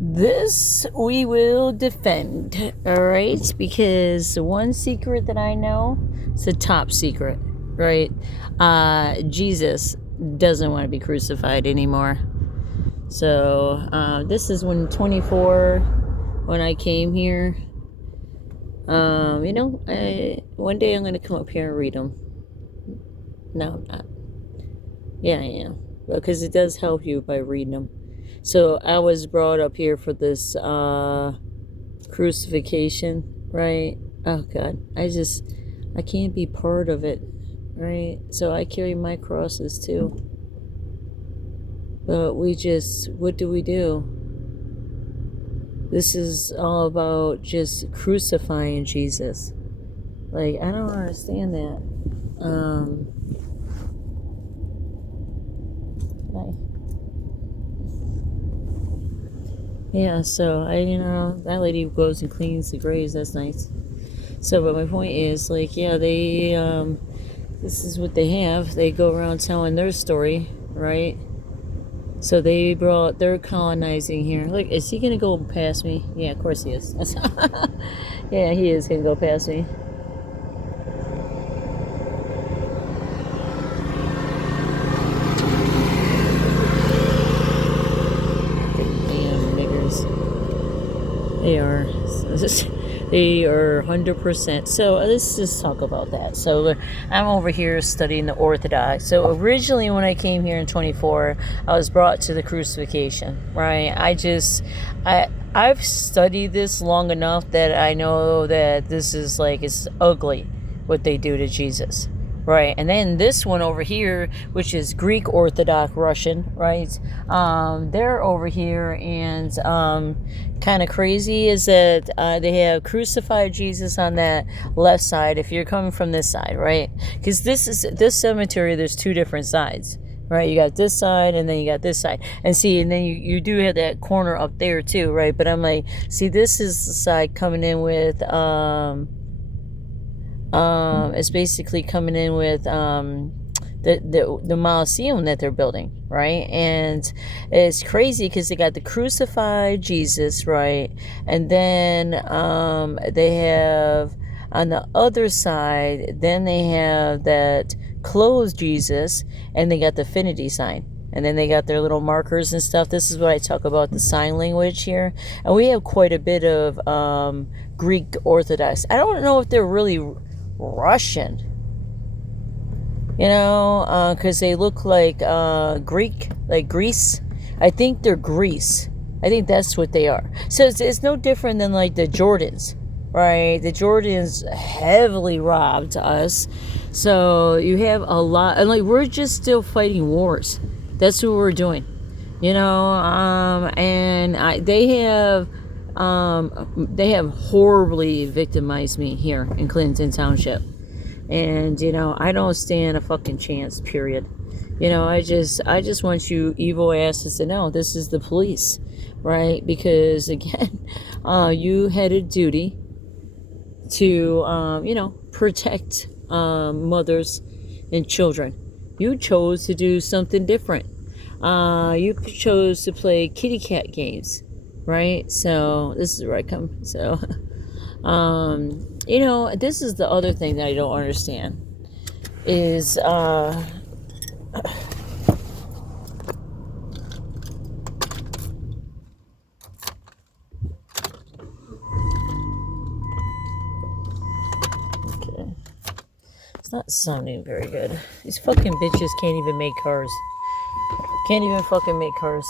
This we will defend, alright? Because the one secret that I know, it's a top secret, right? Jesus doesn't want to be crucified anymore. So, this is when 24, when I came here. One day I'm going to come up here and read them. No, I'm not. Yeah, I am. Because it does help you by reading them. So I was brought up here for this crucifixion, right? Oh God, I can't be part of it, right? So I carry my crosses too. But what do we do? This is all about just crucifying Jesus. Like, I don't understand that. Yeah, so that lady goes and cleans the graves. That's nice. So, but my point is, like, yeah, they, this is what they have. They go around telling their story, right? So they're colonizing here. Look, is he gonna go past me? Yeah, of course he is. Yeah, he is gonna go past me. They are 100%. So let's just talk about that. So I'm over here studying the Orthodox. So originally when I came here in 24, I was brought to the crucifixion, right? I've studied this long enough that I know that this is like, it's ugly what they do to Jesus. Right, and then this one over here, which is Greek Orthodox Russian, right? They're over here, and kind of crazy is that they have crucified Jesus on that left side. If you're coming from this side, right? Because this cemetery, there's two different sides, right? You got this side, and then you got this side, and then you do have that corner up there too, right? But I'm like, see, this is the side coming in with it's basically coming in with the Mausoleum that they're building, right? And it's crazy because they got the crucified Jesus, right? And then they have on the other side, then they have that closed Jesus, and they got the Infinity sign. And then they got their little markers and stuff. This is what I talk about, the sign language here. And we have quite a bit of Greek Orthodox. I don't know if they're really Russian, because they look like Greek, like Greece. I think they're Greece. I think that's what they are. So it's no different than like the Jordans, right? The Jordans heavily robbed us. So you have a lot, and like we're just still fighting wars. That's what we're doing, and they have horribly victimized me here in Clinton Township. And, I don't stand a fucking chance, period. I just want you evil asses to know this is the police, right? Because, again, you had a duty to, protect mothers and children. You chose to do something different. You chose to play kitty cat games, right? So this is where I come. So, this is the other thing that I don't understand is, it's not sounding very good. These fucking bitches can't even make cars. Can't even fucking make cars.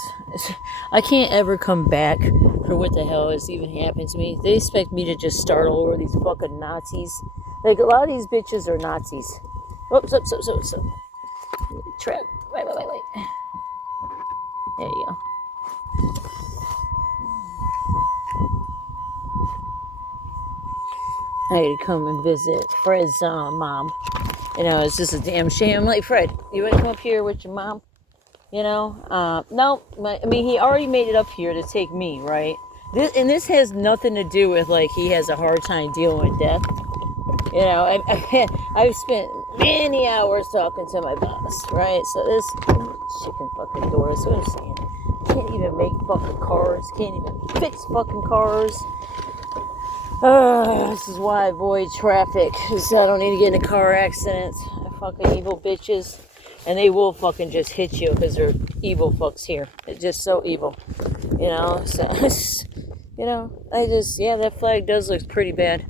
I can't ever come back for what the hell has even happened to me. They expect me to just start all over these fucking Nazis. Like, a lot of these bitches are Nazis. Oops. Trap. Wait. There you go. I had to come and visit Fred's mom. It's just a damn shame. I'm like, Fred, you want to come up here with your mom? No, he already made it up here to take me, right? This has nothing to do with, like, he has a hard time dealing with death. I've spent many hours talking to my boss, right? So this chicken fucking door is what I'm saying. Can't even make fucking cars. Can't even fix fucking cars. This is why I avoid traffic. Because I don't need to get in a car accident. Fucking evil bitches. And they will fucking just hit you because they're evil fucks here. It's just so evil. You know? So, you know, that flag does look pretty bad.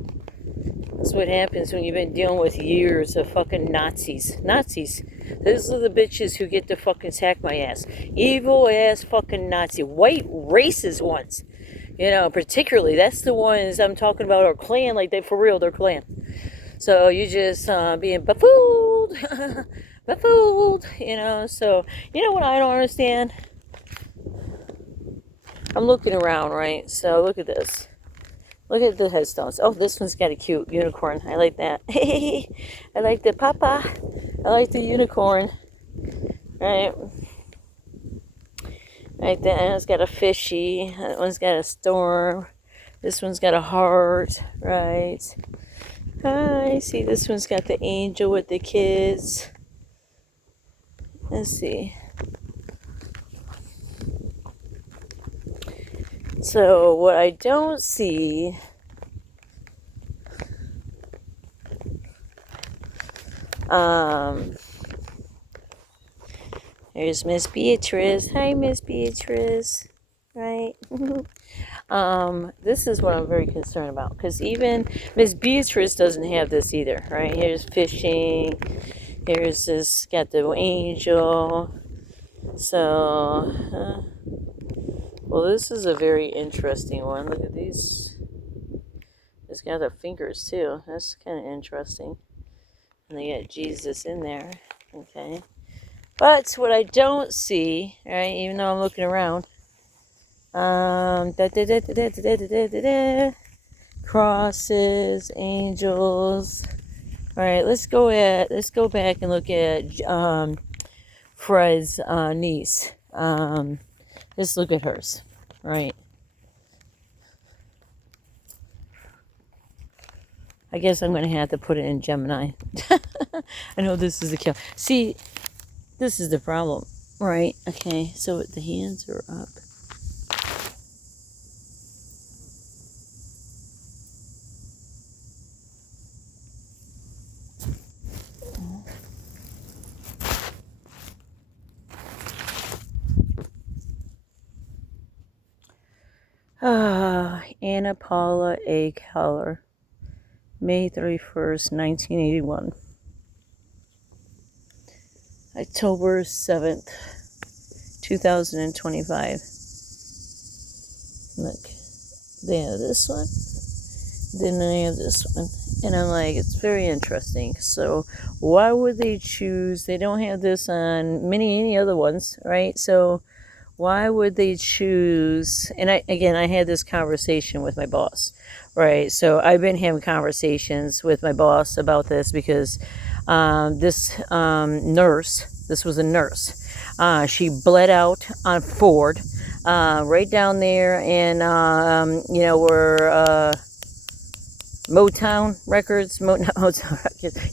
That's what happens when you've been dealing with years of fucking Nazis. Nazis. Those are the bitches who get to fucking sack my ass. Evil ass fucking Nazi. White racist ones. You know, particularly. That's the ones I'm talking about. Or Klan, like they for real, they're Klan. So you just being befooled. Befooled. You know, so you know what I don't understand? I'm looking around, right? So look at this. Look at the headstones. Oh, this one's got a cute unicorn. I like that. I like the papa. I like the unicorn. Right. Right, that one's got a fishy. That one's got a storm. This one's got a heart. Right. I see this one's got the angel with the kids. Let's see. So what I don't see there's Miss Beatrice. Hi, Miss Beatrice. Right? This is what I'm very concerned about because even Miss Beatrice doesn't have this either, right? Here's fishing. Here's this, got the angel. So, well, this is a very interesting one. Look at these. It's got the fingers too. That's kind of interesting. And they got Jesus in there. Okay. But what I don't see, right, even though I'm looking around, crosses, angels. All right, let's go back and look at Fred's niece. Let's look at hers. Right. I guess I'm going to have to put it in Gemini. I know this is the kill. See, this is the problem, right? Okay, so the hands are up. Anna Paula A. Keller, May 31st, 1981. October 7th, 2025. Look, they have this one, then they have this one. And I'm like, it's very interesting. So why would they choose? They don't have this on any other ones, right? So why would they choose? And I had this conversation with my boss, right? So I've been having conversations with my boss about this because this was a nurse. She bled out on Ford, right down there in, where Motown Records. Motown Records.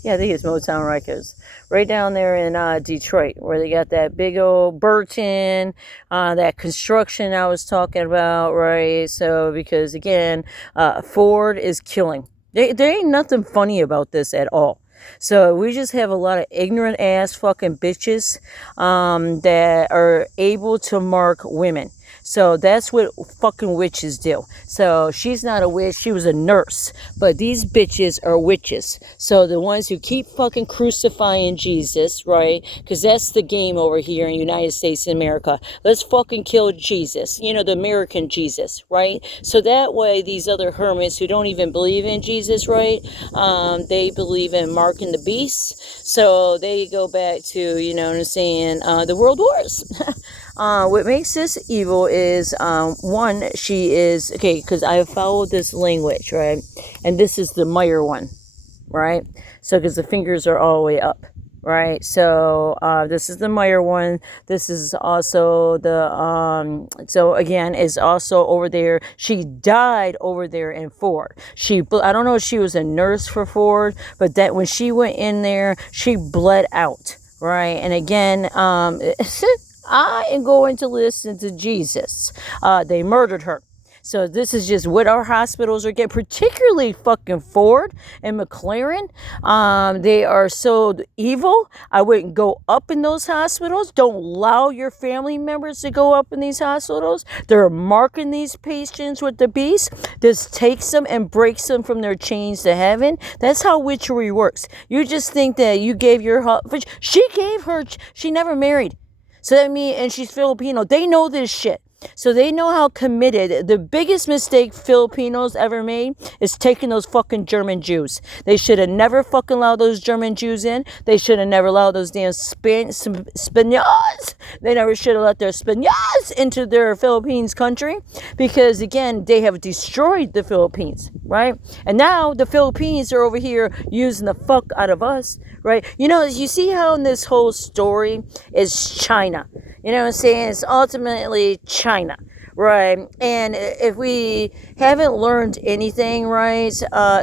Yeah, I think it's Motown Records. Right down there in Detroit, where they got that big old Burton, that construction I was talking about, right? So, because again, Ford is killing. There ain't nothing funny about this at all. So we just have a lot of ignorant ass fucking bitches that are able to mark women. So that's what fucking witches do. So she's not a witch, she was a nurse. But these bitches are witches. So the ones who keep fucking crucifying Jesus, right? Because that's the game over here in the United States of America. Let's fucking kill Jesus. You know, the American Jesus, right? So that way these other hermits who don't even believe in Jesus, right? They believe in marking the beast. So they go back to, you know what I'm saying, the world wars. What makes this evil is, one, she is, okay, because I have followed this language, right? And this is the Meijer one, right? So, because the fingers are all the way up, right? So, this is the Meijer one. This is also the, so again, is also over there. She died over there in Ford. I don't know if she was a nurse for Ford, but that when she went in there, she bled out, right? And again, I am going to listen to Jesus. They murdered her. So this is just what our hospitals are getting, particularly fucking Ford and McLaren. They are so evil. I wouldn't go up in those hospitals. Don't allow your family members to go up in these hospitals. They're marking these patients with the beast. This takes them and breaks them from their chains to heaven. That's how witchery works. You just think that you gave your... She never married. So that means, and she's Filipino. They know this shit. So they know how committed. The biggest mistake Filipinos ever made is taking those fucking German Jews. They should have never fucking allowed those German Jews in. They should have never allowed those damn Spaniards. They never should have let their Spaniards into their Philippines country, because again, they have destroyed the Philippines, right? And now the Philippines are over here using the fuck out of us, right? You know, you see how in this whole story is China. You know what I'm saying? It's ultimately China, right? And if we haven't learned anything, right,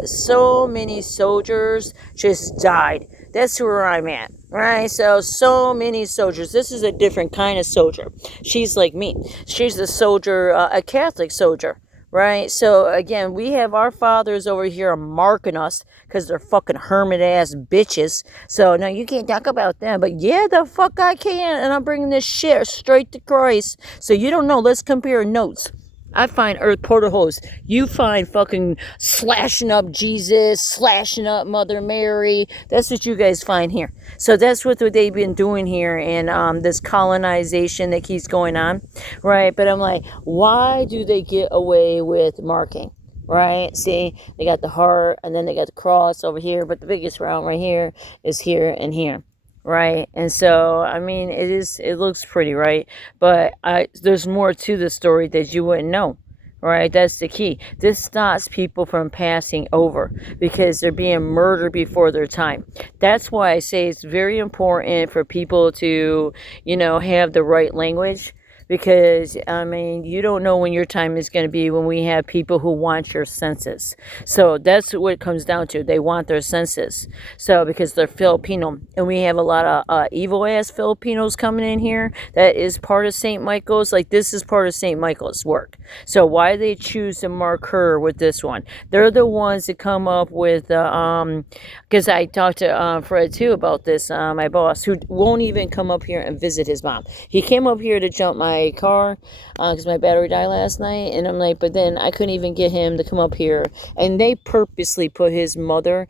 so many soldiers just died. That's where I'm at, right? So many soldiers. This is a different kind of soldier. She's like me. She's a soldier, a Catholic soldier. Right? So again, we have our fathers over here marking us because they're fucking hermit ass bitches. So no, you can't talk about them. But yeah, the fuck I can. And I'm bringing this shit straight to Christ. So you don't know. Let's compare notes. I find earth portholes. You find fucking slashing up Jesus, slashing up Mother Mary. That's what you guys find here. So that's what they've been doing here in this colonization that keeps going on, right? But I'm like, why do they get away with marking? Right? See, they got the heart, and then they got the cross over here, but the biggest round right here is here and here. Right. And so, I mean, it looks pretty, right? But there's more to the story that you wouldn't know. Right. That's the key. This stops people from passing over because they're being murdered before their time. That's why I say it's very important for people to, have the right language. Because, I mean, you don't know when your time is going to be when we have people who want your census. So that's what it comes down to. They want their census. So because they're Filipino. And we have a lot of evil-ass Filipinos coming in here. That is part of St. Michael's. Like, this is part of St. Michael's work. So why they choose to mark her with this one? They're the ones that come up with, because I talked to Fred, too, about this, my boss, who won't even come up here and visit his mom. He came up here to jump my car because my battery died last night, and I'm like, but then I couldn't even get him to come up here, and they purposely put his mother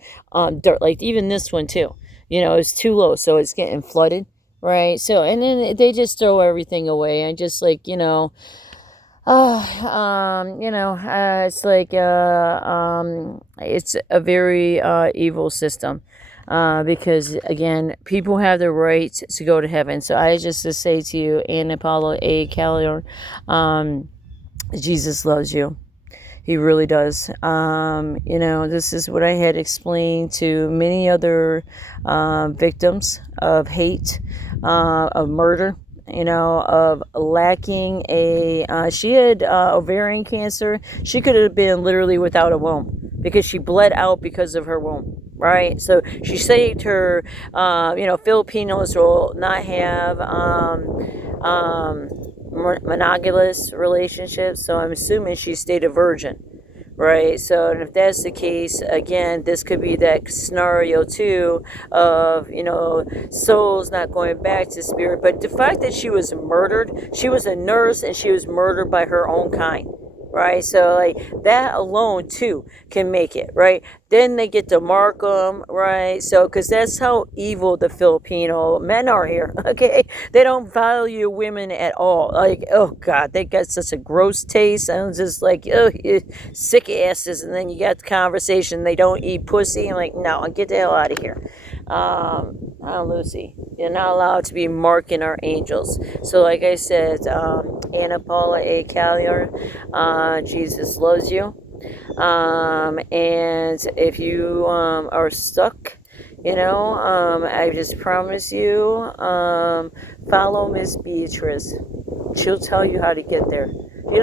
dirt, like even this one too, it's too low, so it's getting flooded, right? So, and then they just throw everything away, and just like, it's like it's a very evil system. Because again, people have the right to go to heaven. So I just to say to you, AnneBASICALLA, Jesus loves you. He really does. This is what I had explained to many other victims of hate, of murder. Of lacking she had ovarian cancer. She could have been literally without a womb because she bled out because of her womb, right? So she saved her, Filipinos will not have monogamous relationships, so I'm assuming she stayed a virgin. Right, so and if that's the case, again, this could be that scenario too of, souls not going back to spirit. But the fact that she was murdered, she was a nurse and she was murdered by her own kind. Right, so like that alone too can make it, right? Then they get to mark them, right? So because that's how evil the Filipino men are here. Okay, they don't value women at all. Like, oh god, they got such a gross taste. I'm just like, oh, sick asses. And then you got the conversation, they don't eat pussy. I'm like, no, get the hell out of here. Lucy, you're not allowed to be marking our angels. So like I said, AnneBASICALLA, Jesus loves you. And if you are stuck, I just promise you, follow Miss Beatrice. She'll tell you how to get there.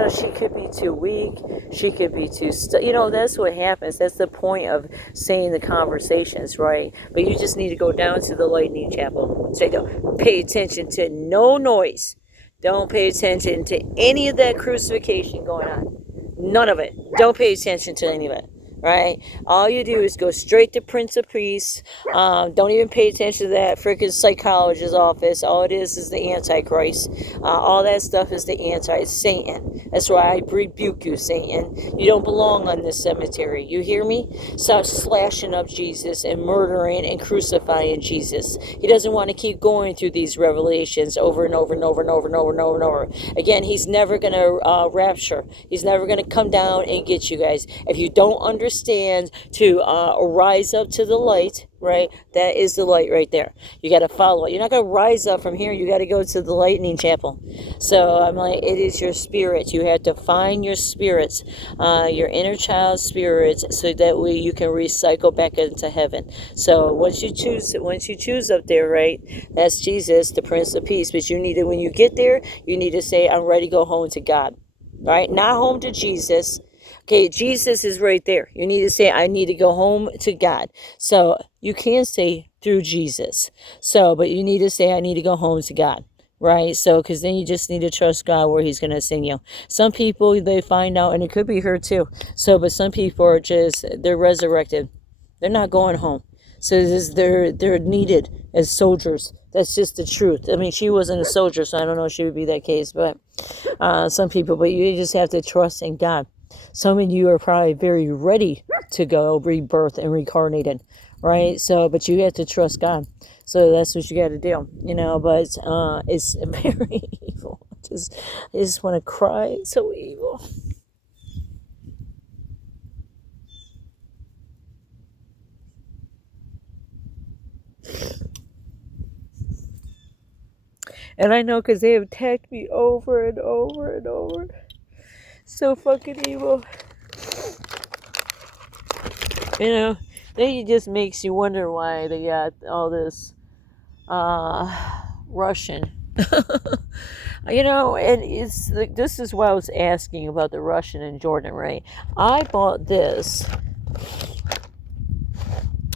She could be too weak. She could be too that's what happens. That's the point of saying the conversations, right? But you just need to go down to the Lightning Chapel. Say, pay attention to no noise. Don't pay attention to any of that crucifixion going on. None of it. Don't pay attention to any of it. Right? All you do is go straight to Prince of Peace. Don't even pay attention to that freaking psychologist's office. All it is the Antichrist. All that stuff is the Satan. That's why I rebuke you, Satan. You don't belong on this cemetery. You hear me? Stop slashing up Jesus and murdering and crucifying Jesus. He doesn't want to keep going through these revelations over and over and over and over and over and over and over. Again, he's never going to rapture. He's never going to come down and get you guys. If you don't understand to rise up to the light, right? That is the light right there. You got to follow it. You're not going to rise up from here. You got to go to the lightning chapel. So I'm like, it is your spirit. You have to find your spirits, your inner child spirits, so that way you can recycle back into heaven. So once you choose up there, right? That's Jesus, the Prince of Peace. But you need to, when you get there, you need to say, I'm ready to go home to God. Right? Not home to Jesus. Okay, Jesus is right there. You need to say, I need to go home to God. So you can say through Jesus. So, but you need to say, I need to go home to God. Right? So, because then you just need to trust God where he's going to send you. Some people, they find out, and it could be her too. So, but some people are just, they're resurrected. They're not going home. So they're needed as soldiers. That's just the truth. I mean, she wasn't a soldier, so I don't know if she would be that case. But some people, but you just have to trust in God. Some of you are probably very ready to go rebirth and reincarnated, right? So, but you have to trust God. So that's what you got to do, you know. But it's very evil. I just want to cry. It's so evil. And I know because they have attacked me over and over and over. So fucking evil. You know, then it just makes you wonder why they got all this Russian. You know, and it's like, this is why I was asking about the Russian and Jordan, right? I bought this,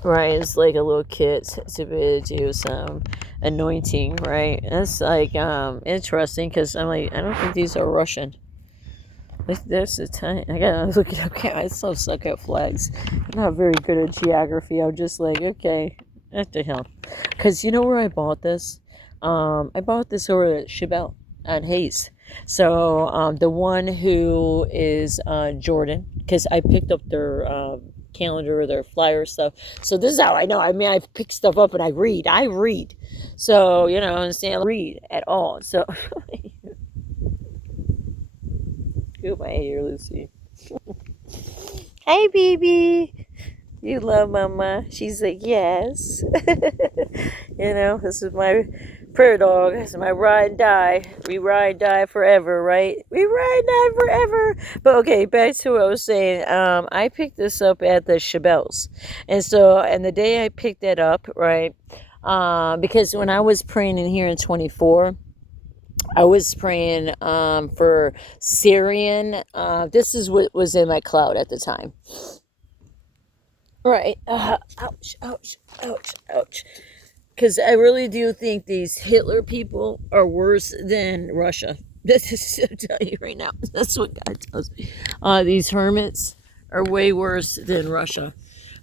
right? It's like a little kit to do some anointing, right? And it's like interesting because I'm like, I don't think these are Russian. There's a time I gotta look it up. I so suck at flags. I'm not very good at geography. I'm just like, okay, what the hell? Because you know where I bought this? I bought this over at Chibel on Hayes. So the one who is Jordan, because I picked up their calendar, their flyer stuff. So this is how I know. I mean, I pick stuff up and I read. So you know, I'm saying read at all. So. Go my hair, Lucy. Hey, baby. You love Mama? She's like, yes. You know, this is my prayer dog. This is my ride and die. We ride and die forever, right? We ride and die forever. But okay, back to what I was saying. I picked this up at the Chabelles. And the day I picked that up, right, because when I was praying in here in 24, I was praying for Syrian. This is what was in my cloud at the time. Right. Ouch, ouch, ouch, ouch. Because I really do think these Hitler people are worse than Russia. This is, I'm telling you right now. That's what God tells me. These hermits are way worse than Russia.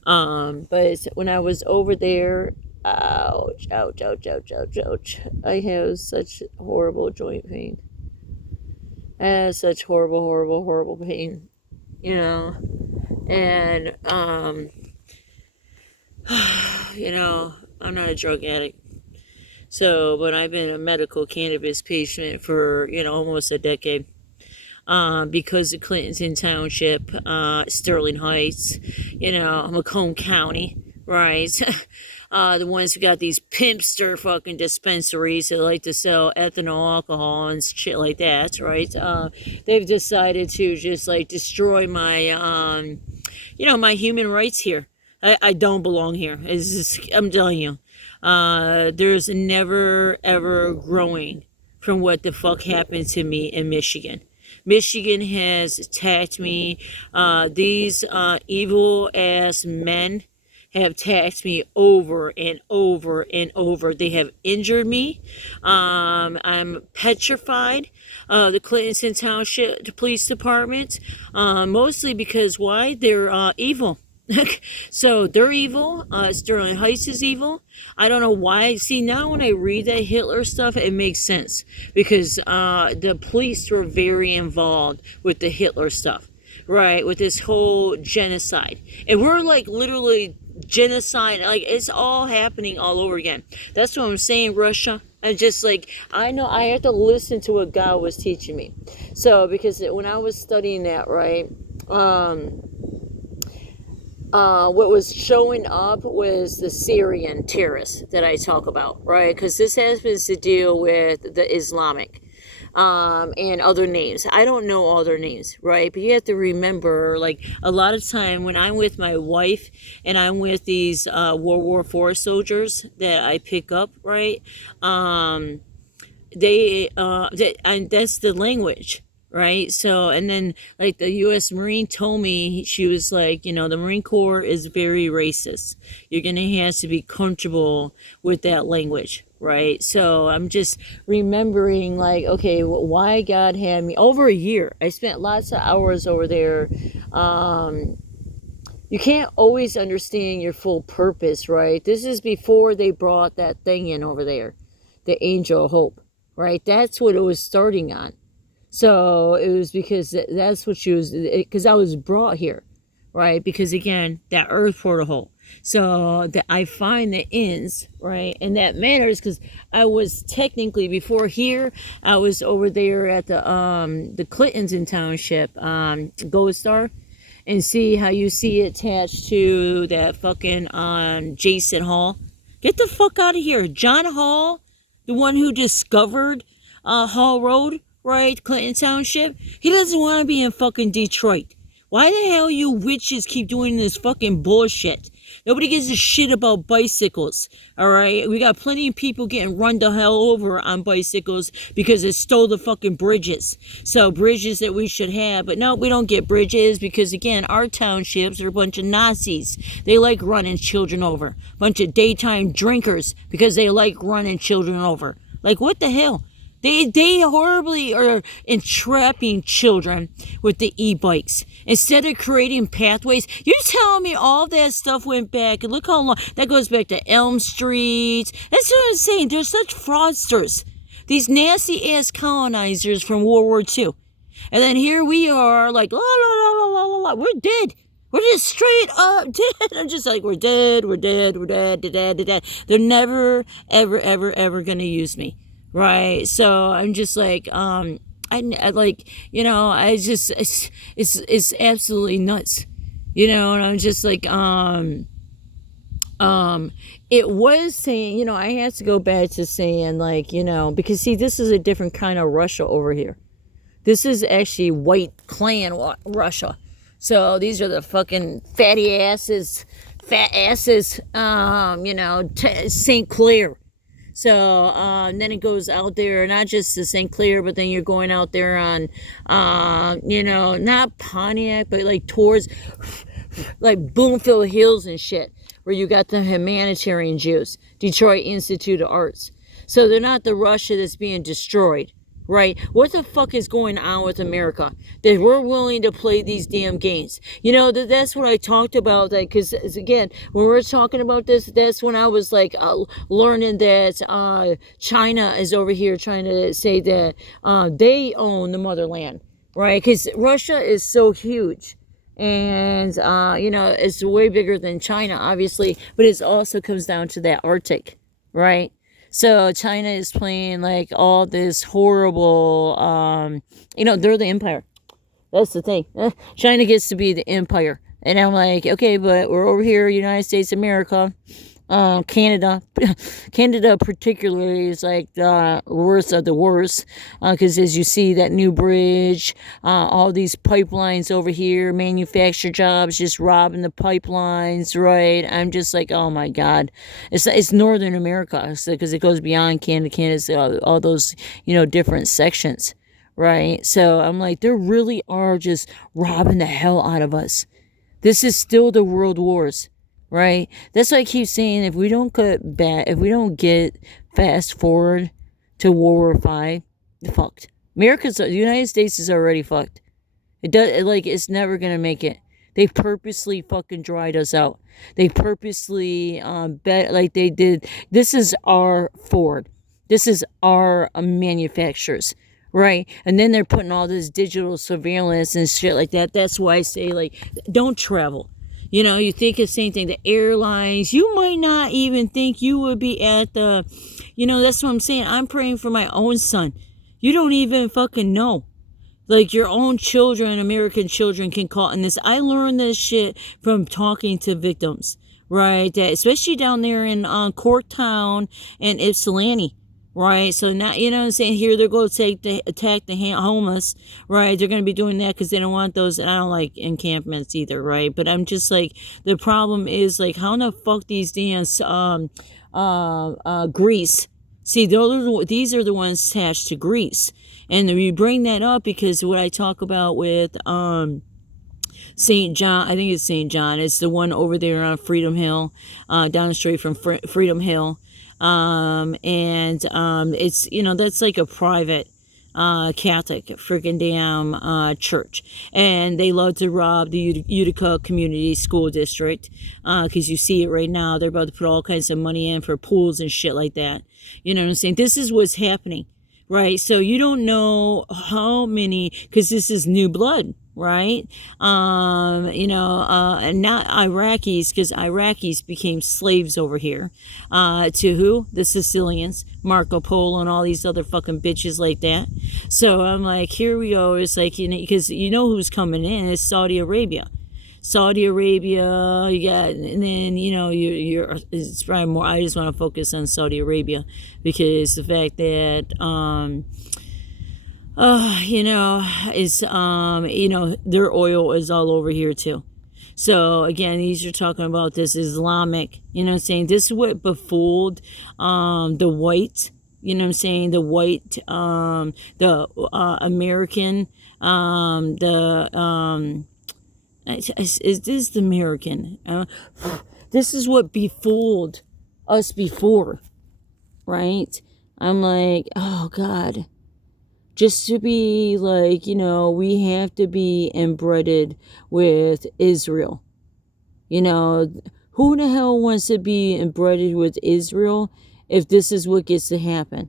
But when I was over there, ouch, ouch, ouch, ouch, ouch, ouch. I have such horrible joint pain. I have such horrible, horrible, horrible pain. You know? And, you know, I'm not a drug addict. So, but I've been a medical cannabis patient for, you know, almost a decade. Because of Clinton Township, Sterling Heights, you know, Macomb County, right? The ones who got these pimpster fucking dispensaries that like to sell ethanol, alcohol, and shit like that, right? They've decided to just like destroy my, you know, my human rights here. I don't belong here. It's just, I'm telling you, there's never ever growing from what the fuck happened to me in Michigan. Michigan has attacked me. These evil ass men have taxed me over and over and over. They have injured me. I'm petrified. The Clinton Township the Police Department, mostly because why? They're evil. So they're evil. Sterling Heights is evil. I don't know why. See, now when I read that Hitler stuff, it makes sense because the police were very involved with the Hitler stuff, right? With this whole genocide, and we're like literally genocide. Like it's all happening all over again. That's what I'm saying, Russia. I'm just like, I know I have to listen to what God was teaching me. So because when I was studying that, right, what was showing up was the Syrian terrorists that I talk about, right? Because this has to deal with the Islamic and other names. I don't know all their names, right? But you have to remember, like, a lot of time when I'm with my wife and I'm with these World War IV soldiers that I pick up, right? And that's the language. Right. So, and then like the U.S. Marine told me, she was like, the Marine Corps is very racist. You're going to have to be comfortable with that language. Right. So I'm just remembering like, okay, why God had me over a year. I spent lots of hours over there. You can't always understand your full purpose. Right. This is before they brought that thing in over there, the Angel of Hope. Right. That's what it was starting on. So it was because that's what she was, because I was brought here, right? Because again, that earth portal. So that I find the ends, right? And that matters because I was technically before here, I was over there at the Clintons in Township, Gold Star, and see how you see it attached to that fucking Jason Hall. Get the fuck out of here. John Hall, the one who discovered Hall Road, right, Clinton Township, he doesn't want to be in fucking Detroit. Why the hell you witches keep doing this fucking bullshit? Nobody gives a shit about bicycles, alright? We got plenty of people getting run the hell over on bicycles because it stole the fucking bridges. So, bridges that we should have, but no, we don't get bridges because, again, our townships are a bunch of Nazis. They like running children over. Bunch of daytime drinkers because they like running children over. Like, what the hell? They horribly are entrapping children with the e-bikes. Instead of creating pathways, you're telling me all that stuff went back, and look how long, that goes back to Elm Street. That's what I'm saying, they're such fraudsters. These nasty ass colonizers from World War II. And then here we are, like, la la la la la la la, we're dead. We're just straight up dead. I'm just like, we're dead, we're dead, we're dead, dead, dead, dead. They're never, ever, ever, ever gonna use me. Right, so I'm just like, I like, I just, it's absolutely nuts, and I'm just like, it was saying, I have to go back to saying, like, because see, this is a different kind of Russia over here. This is actually white clan Russia. So these are the fucking fat asses, St. Clair. So, then it goes out there, not just to St. Clair, but then you're going out there on, not Pontiac, but like towards, like Bloomfield Hills and shit, where you got the humanitarian Jews, Detroit Institute of Arts. So they're not the Russia that's being destroyed. Right? What the fuck is going on with America? That we're willing to play these damn games. That's what I talked about. Because, again, when we're talking about this, that's when I was, like, learning that China is over here trying to say that they own the motherland. Right? Because Russia is so huge. And, it's way bigger than China, obviously. But it also comes down to that Arctic. Right? So China is playing like all this horrible, they're the empire. That's the thing. China gets to be the empire. And I'm like, okay, but we're over here, United States, America, Canada. Canada particularly is like the worst of the worst. Because as you see, that new bridge, all these pipelines over here, manufactured jobs just robbing the pipelines, right? I'm just like, oh my God. It's Northern America, because it goes beyond Canada. Canada's all those, different sections, right? So I'm like, they really are just robbing the hell out of us. This is still the world wars. right? That's why I keep saying if we don't get fast forward to World War V, fucked. The United States is already fucked. It's never gonna make it. They purposely fucking dried us out. They purposely bet like they did. This is our Ford. This is our manufacturers, right? And then they're putting all this digital surveillance and shit like that. That's why I say, like, don't travel. You know, you think the same thing. The airlines, you might not even think you would be at the, that's what I'm saying. I'm praying for my own son. You don't even fucking know. Like, your own children, American children, can caught in this. I learned this shit from talking to victims, right? That, especially down there in Corktown and Ypsilanti, right? So now, you know what I'm saying? Here they're going to attack the homeless, right? They're going to be doing that because they don't want those. And I don't like encampments either, right? But I'm just like, the problem is, like, how in the fuck these damn Greece? See, these are the ones attached to Greece. And we bring that up because what I talk about with St. John, I think it's St. John. It's the one over there on Freedom Hill, down the street from Freedom Hill. It's, that's like a private Catholic freaking damn church. And they love to rob the Utica Community School District because you see it right now. They're about to put all kinds of money in for pools and shit like that. You know what I'm saying? This is what's happening. Right, so you don't know how many, because this is new blood, right? And not Iraqis, because Iraqis became slaves over here. To who? The Sicilians, Marco Polo, and all these other fucking bitches like that. So I'm like, here we go. It's like, because who's coming in? It's Saudi Arabia. Saudi Arabia, you got, and then, it's probably more, I just want to focus on Saudi Arabia because the fact that, their oil is all over here too. So again, these are talking about this Islamic, saying this is what befooled, the white, the white, the, American, is this the American? This is what befooled us before, right? I'm like, oh God, just to be like, we have to be inbred with Israel. Who the hell wants to be inbred with Israel if this is what gets to happen,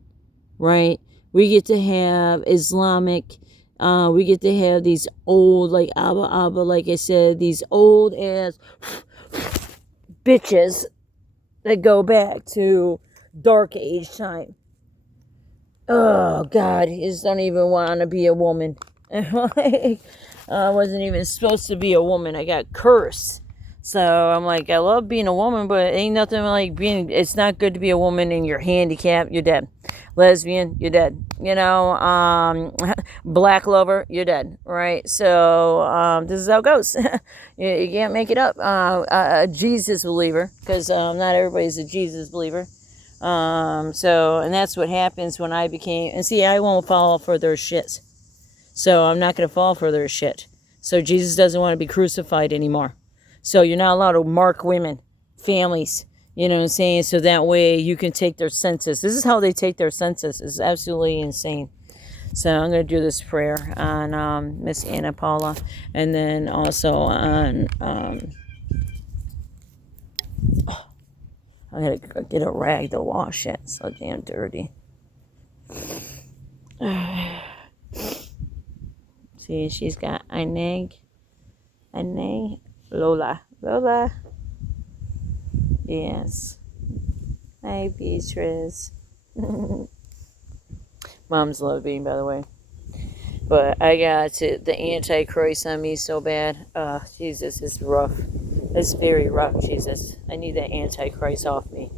right? We get to have Islamic. We get to have these old, like Abba, like I said, these old ass bitches that go back to dark age time. Oh God, I just don't even want to be a woman. I wasn't even supposed to be a woman. I got cursed. So I'm like, I love being a woman, but ain't nothing like it's not good to be a woman and you're handicapped, you're dead. Lesbian, you're dead. Black lover, you're dead, right? So this is how it goes. you can't make it up. A Jesus believer, because not everybody's a Jesus believer. And that's what happens when I became, and see, I won't fall for their shit. So I'm not going to fall for their shit. So Jesus doesn't want to be crucified anymore. So you're not allowed to mark women, families, you know what I'm saying? So that way you can take their census. This is how they take their census. It's absolutely insane. So I'm going to do this prayer on Miss Anna Paula, and then also on, I'm going to get a rag to wash it. It's so damn dirty. See, she's got Ineg, Lola. Yes. Hi, Beatrice. Mom's loving, by the way. But I got the Antichrist on me so bad. Jesus, it's rough. It's very rough, Jesus. I need that Antichrist off me.